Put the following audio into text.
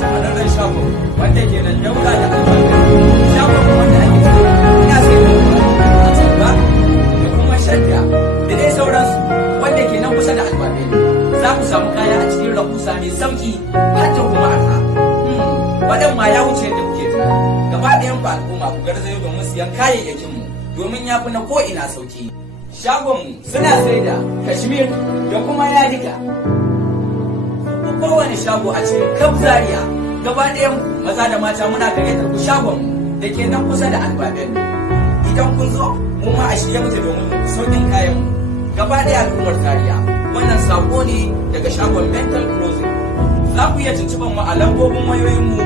shahararren shagon wanda ke nan daura da albarka. Shagon wanda ake so ina sai da atamfa da kuma shadda da dai sauransu wanda ke nan kusa da albarka. Za ku samu kaya a cikin rahusa mai sauki har da kuma arha. Waɗan ma ya wuce da kuke tunani. Gaba ɗayan ba al'umma ku garzayo domin siyan kayayyakinmu domin ya fi na ko'ina sauki. Shagonmu suna sai da kashmir da kuma yadika. Kowane shago a cikin kaf Zaria gaba ɗayan maza da mata muna gayyatar ku shagonmu da ke nan kusa da albaben. Idan kun zo mu ma a shirye muke domin mu sauƙin kayanmu gaba ɗaya al'ummar Zaria. Wannan sako ne daga shagon Mental Clothing. Za ku iya tuntuɓar mu a lambobin wayoyinmu